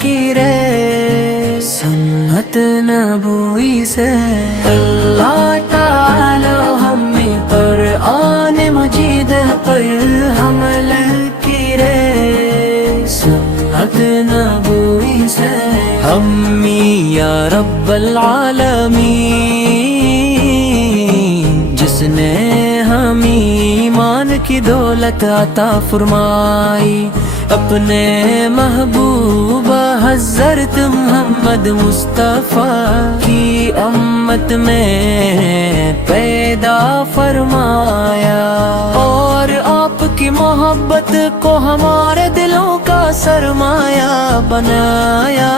کی رے سنت نبوی سے اللہ تعالی ہمیں قرآن مجید پر حمل کی رے سنت نبوی سے ہمی یا رب العالمین جس نے ہمیں ایمان کی دولت عطا فرمائی اپنے محبوب حضرت محمد مصطفیٰ کی امت میں پیدا فرمایا اور آپ کی محبت کو ہمارے دلوں کا سرمایہ بنایا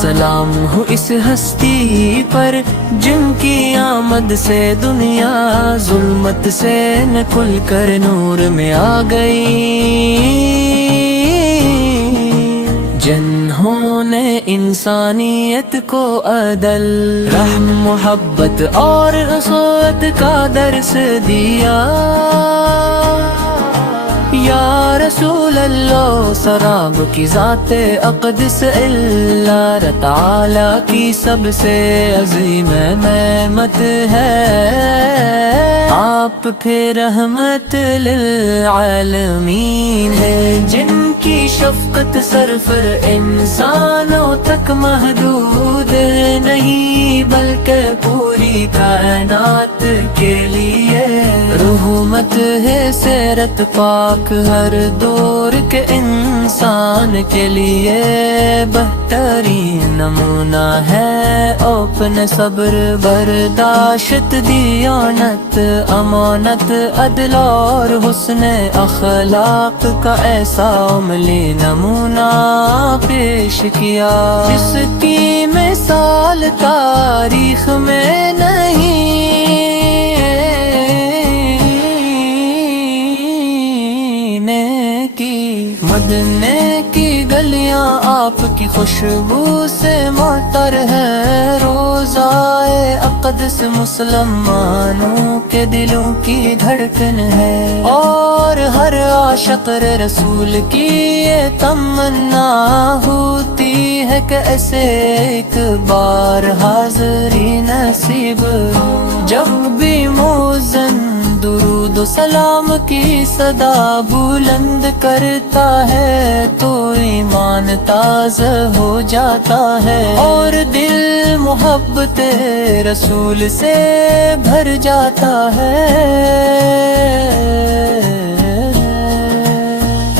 سلام ہو اس ہستی پر جن کی آمد سے دنیا ظلمت سے نکل کر نور میں آ گئی جنہوں نے انسانیت کو عدل رحم محبت اور اخوت کا درس دیا یا رسول اللہ سراب کی ذات اقدس اللہ تعالی کی سب سے عظیم نعمت ہے آپ پھر رحمت للعالمین ہے جن کی شفقت سرفر انسانوں تک محدود نہیں بلکہ پوری کائنات کے لیے رحمت ہے سیرت پاک ہر دور کے انسان کے لیے بہترین نمونہ ہے اپنے صبر برداشت دیانت امانت عدل اور حسن اخلاق کا ایسا عملی نمونہ پیش کیا جس کی مثال تاریخ میں نہیں مدینے کی گلیاں آپ کی خوشبو سے معطر ہے روضائے اقدس مسلمانوں کے دلوں کی دھڑکن ہے اور ہر عاشق رسول کی یہ تمنا ہوتی ہے کہ ایسے ایک بار حاضری نصیب جب بھی موزن درود و سلام کی صدا بلند کرتا ہے تو ایمان تازہ ہو جاتا ہے اور دل محبت رسول سے بھر جاتا ہے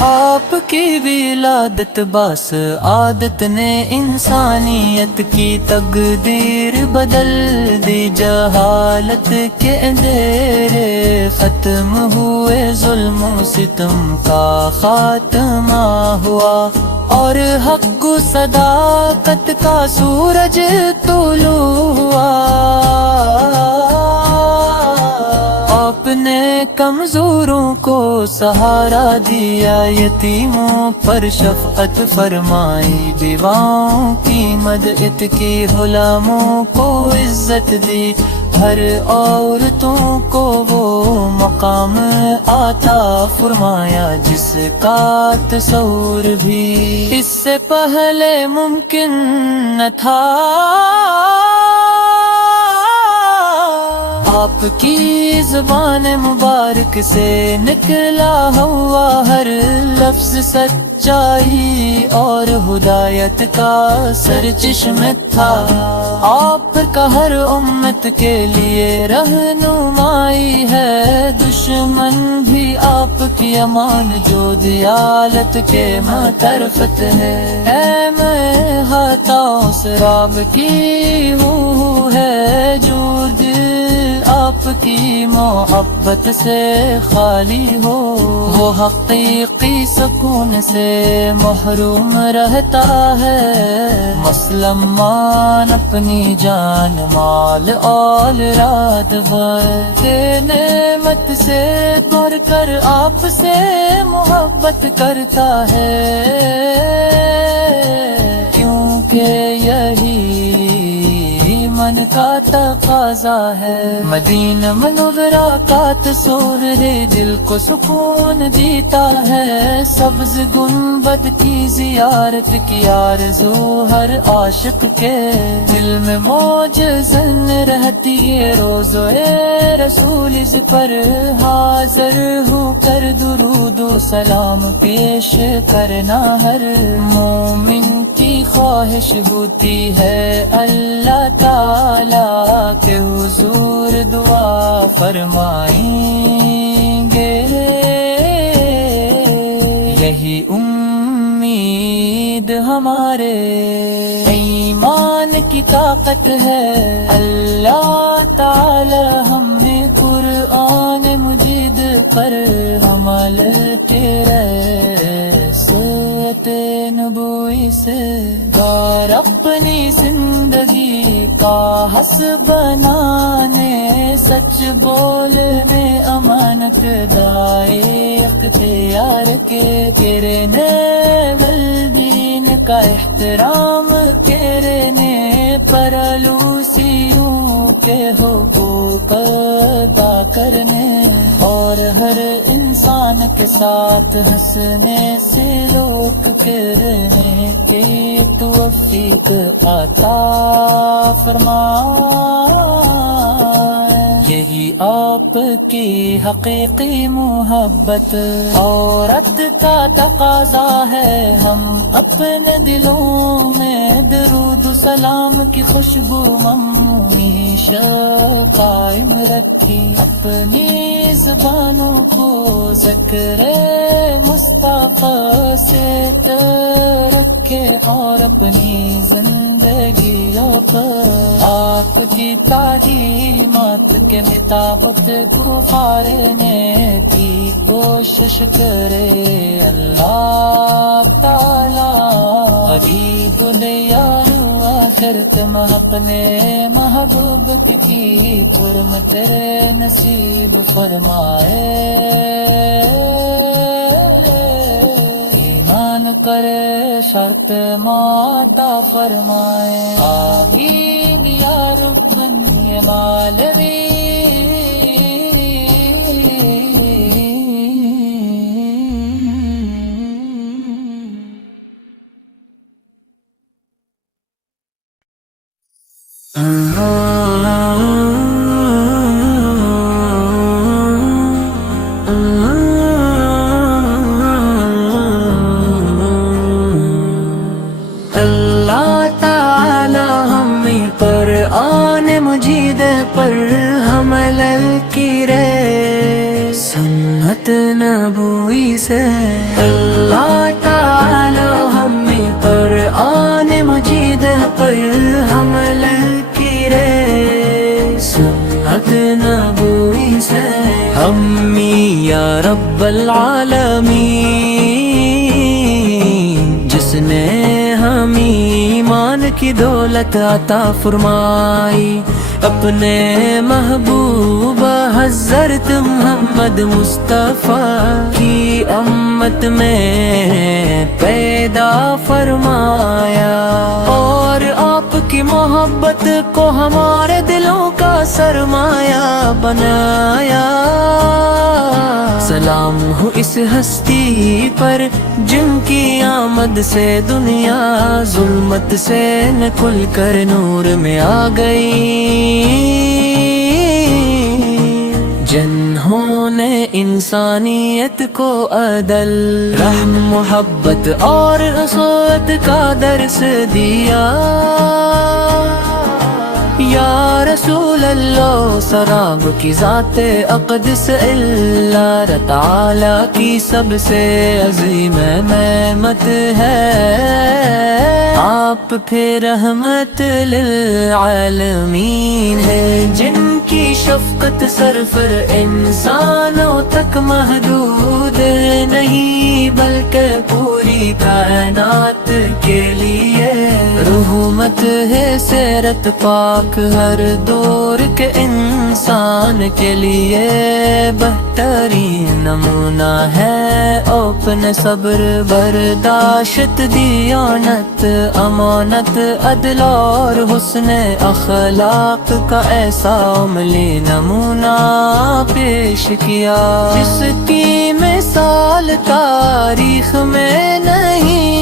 آپ کی ولادت باس عادت نے انسانیت کی تقدیر بدل دی جہالت کے اندھیرے ختم ہوئے ظلم و ستم کا خاتمہ ہوا اور حق و صداقت کا سورج طلوع ہوا آپ نے کمزوروں کو سہارا دیا یتیموں پر شفقت فرمائی بیواؤں کی مدد کی غلاموں کو عزت دی ہر عورتوں کو وہ مقام عطا فرمایا جس کا تصور بھی اس سے پہلے ممکن نہ تھا آپ کی زبان مبارک سے نکلا ہوا ہر لفظ سچائی اور ہدایت کا سرچشم تھا آپ کا ہر امت کے لیے رہنمائی ہے دشمن بھی آپ کی امان جو دیالت کے معترفت ہے اے میں ہاتھوں سراب کی ہوں ہے جو دل آپ کی محبت سے خالی ہو وہ حقیقی سکون سے محروم رہتا ہے مسلمان اپنی جان مال اولاد کے نعمت سے بڑھ کر آپ سے محبت کرتا ہے کیونکہ یہی من کا تقاضا ہے، مدینہ منورہ کا تصور ہے دل کو سکون دیتا ہے، سبز گنبد کی زیارت کی آرزو ہر عاشق کے دل میں موج زن رہتی ہے، روزے رسول اس پر حاضر ہو کر درود و سلام پیش کرنا ہر مومن کی خواہش ہوتی ہے، اللہ تعالیٰ کے حضور دعا فرمائیں گے، یہی امید ہمارے ایمان کی طاقت ہے، اللہ تعالی ہمیں قرآن مجید پر عمل تیرے سوت نبوی سے گار اپنی زندگی کا حسب بنانے، سچ بولنے امانت دائیں اختیار کے تیرے نیول دین کا احترام تیرے نے پرلوسیوں کے حقوق ادا کرنے، اور ہر انسان کے ساتھ ہنسنے سے لوگ کرنے کی توفیق عطا فرما، یہی آپ کی حقیقی محبت عورت کا تقاضا ہے، ہم اپنے دلوں میں درود و سلام کی خوشبو ہمیشہ قائم رکھی، اپنی زبانوں کو ذکر مصطفیٰ سے رکھے، اور اپنی زندگیوں پر آپ کی تعلیمات کے مطابق گزارنے کی کوشش کرے، اللہ تعالیٰ ابھی دنیا آخرت میں اپنے محبوب کی قرم تیرے نصیب فرمائے، ایمان کرے شرط ماتا فرمائے، آمین یا رکن مالوی۔ اللہ تعالی ہمیں قرآن مجید پر حمل کی رے سنت نبوی سے، اللہ تعالی ہمیں قرآن مجید پر حمل کی رے سنت نبوی سے، ہمی یا رب العالمین جس نے ہمیں ایمان کی دولت عطا فرمائی، اپنے محبوب حضرت محمد مصطفیٰ کی امت میں پیدا فرمایا، اور آپ کی محبت کو ہمارے دلوں کا سرمایہ بنایا، سلام ہو اس ہستی پر جن کی آمد سے دنیا ظلمت سے نکل کر نور میں آ گئی، جنہوں نے انسانیت کو عدل، رحم، محبت اور اخوت کا درس دیا، یا رسول اللہ سراب کی ذات اقدس اللہ تعالی کی سب سے عظیم نعمت ہے، آپ پھر رحمت للعالمین ہے، جن کی شفقت سرفر انسانوں تک محدود نہیں بلکہ پوری کائنات کے لیے رحمت ہے، سیرت پاک ہر دور کے کہ انسان کے لیے بہترین نمونہ ہے اپنے صبر برداشت دیانت امانت عدل اور حسن اخلاق کا ایسا عملی نمونہ پیش کیا جس کی مثال تاریخ میں نہیں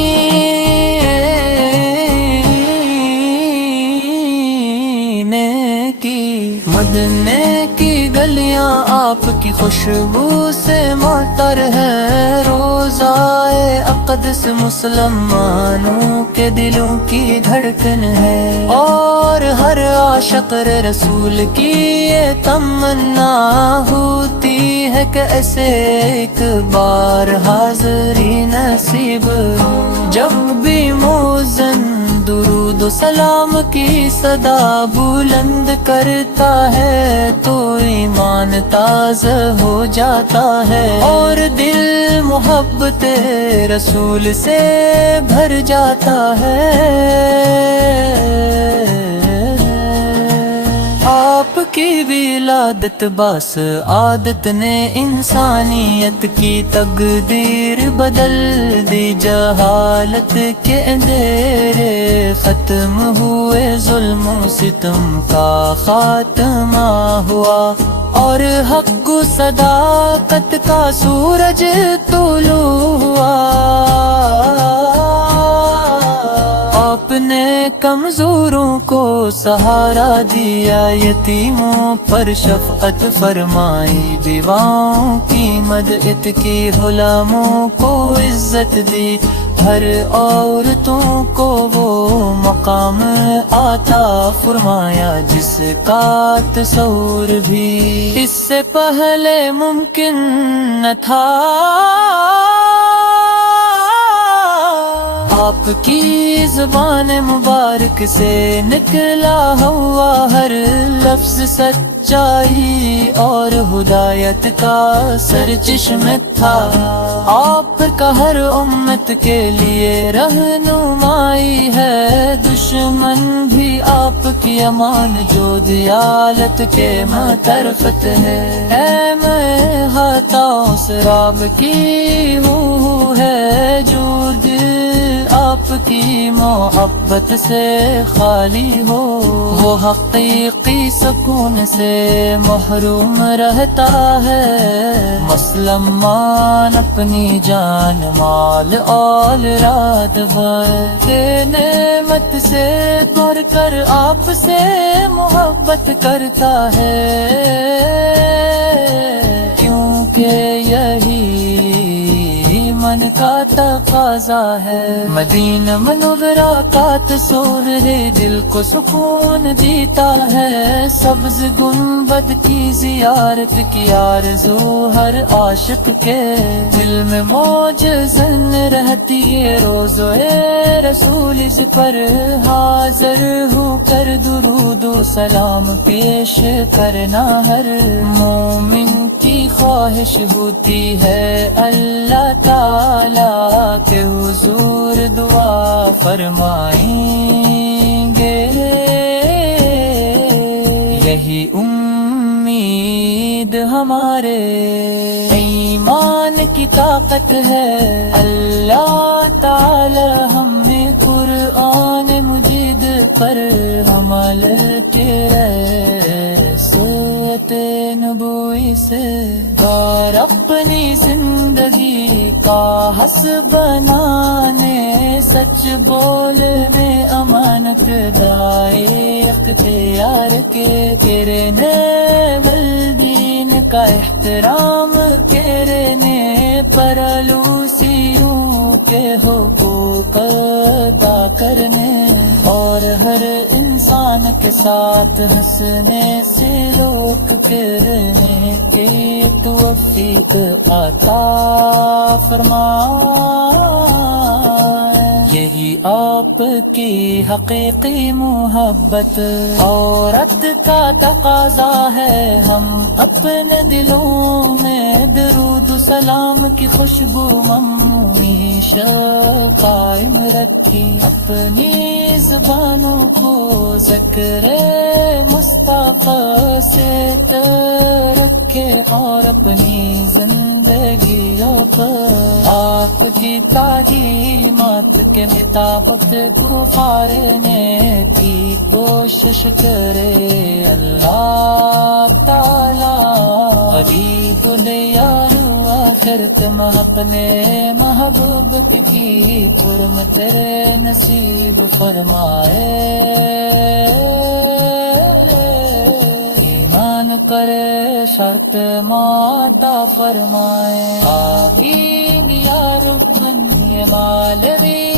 مدینے کی گلیاں آپ کی خوشبو سے معطر ہے روضائے اقدس مسلمانوں کے دلوں کی دھڑکن ہے اور ہر عاشق رسول کی یہ تمنا ہوتی ہے کہ ایسے ایک بار حاضری نصیب جب بھی مؤذن درود و سلام کی صدا بلند کرتا ہے تو ایمان تازہ ہو جاتا ہے اور دل محبت رسول سے بھر جاتا ہے آپ کی ولادت باس عادت نے انسانیت کی تقدیر بدل دی جہالت کے اندھیرے ختم ہوئے ظلم و ستم کا خاتمہ ہوا اور حق و صداقت کا سورج طلوع ہوا آپ نے کمزوروں کو سہارا دیا یتیموں پر شفقت فرمائی بیواؤں کی مدد کی غلاموں کو عزت دی ہر عورتوں کو وہ مقام عطا فرمایا جس کا تصور بھی اس سے پہلے ممکن نہ تھا آپ کی زبان مبارک سے نکلا ہوا ہر لفظ سچائی اور ہدایت کا سرچشمہ تھا آپ کا ہر امت کے لیے رہنمائی ہے دشمن بھی آپ کی امان جو دیالت کے ماترفت ہے اے میں ہاتھوں سراب کی ہوں ہے جو آپ کی محبت سے خالی ہو وہ حقیقی سکون سے محروم رہتا ہے مسلمان اپنی جان مال اور رات بھر نعمت سے بڑھ کر آپ سے محبت کرتا ہے کیونکہ یہی من کا تقاضا ہے مدینہ منورہ کا تصور ہے دل کو سکون دیتا ہے سبز گنبد کی زیارت کی آرزو ہر عاشق کے دل میں موج زن رہتی ہے روزے رسول اس پر حاضر ہو کر درود و سلام پیش کرنا ہر مومن کی خواہش ہوتی ہے اللہ تعالی کے حضور دعا فرمائیں گے یہی امید ہمارے ایمان کی طاقت ہے اللہ تعالی ہمیں قرآن مجید پر عمل کے سوت نبوی سے اور اپنی زندگی کا حسب بنانے سچ بولنے امانت دائیں اختیار کے گرنے والدین کا احترام کرنے پرلوسیوں کے حقوق ادا کرنے اور ہر انسان کے ساتھ ہنسنے سلوک کرنے کی توفیق عطا فرمائے یہی آپ کی حقیقی محبت عورت کا تقاضا ہے، ہم اپنے دلوں میں درود و سلام کی خوشبو ہمیشہ قائم رکھی، اپنی زبانوں کو ذکر مصطفیٰ سے رکھے اور اپنی زندگیوں پر آپ کی تعلیمات کے مطابق گزارنے کی کوشش کرے۔ اللہ تعالیٰ قریب یار آخرت اپنے محبوب کی پرم تیرے نصیب فرمائے، ایمان کرے شرط ماتا فرمائے۔ آمین یا رب من مالوی